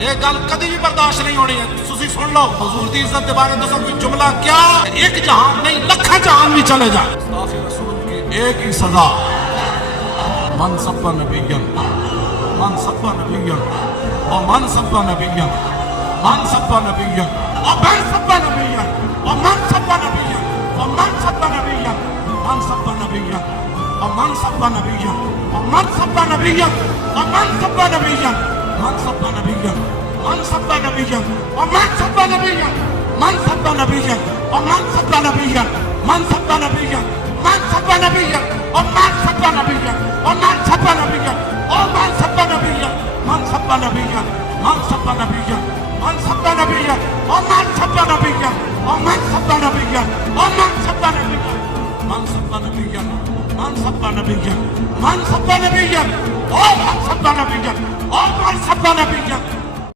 یہ گل کدی بھی برداشت نہیں ہونی ہے. تسی سن لو حضور دی عزت کے بارے دسو کوئی جملہ کیا ایک جہان نہیں لکھاں جہان بھی چلے جائے. استاذ رسول کی ایک ہی سزا من سب نبیًا من سب نبیًا اور من سب نبیًا من سب نبیًا اور من سب نبیًا اور من سب نبیًا اور من سب نبیًا من سب نبیًا اور من سب نبیًا اور من سب نبیًا اور من سب نبیًا من سب نبیًا من سب نبیًا اور من سب نبیًا من سب نبیًا اور من سب نبیًا من سب نبیًا من سب نبیًا اور من سب نبیًا اور من سب نبیًا اور من سب نبیًا من سب نبیًا من سب نبیًا من سب نبیًا اور من سب نبیًا اور من سب نبیًا اور من سب نبیًا من سب نبیًا من سب نبیًا من سب نبیًا اور من سب نبیًا اور من سب نبیًا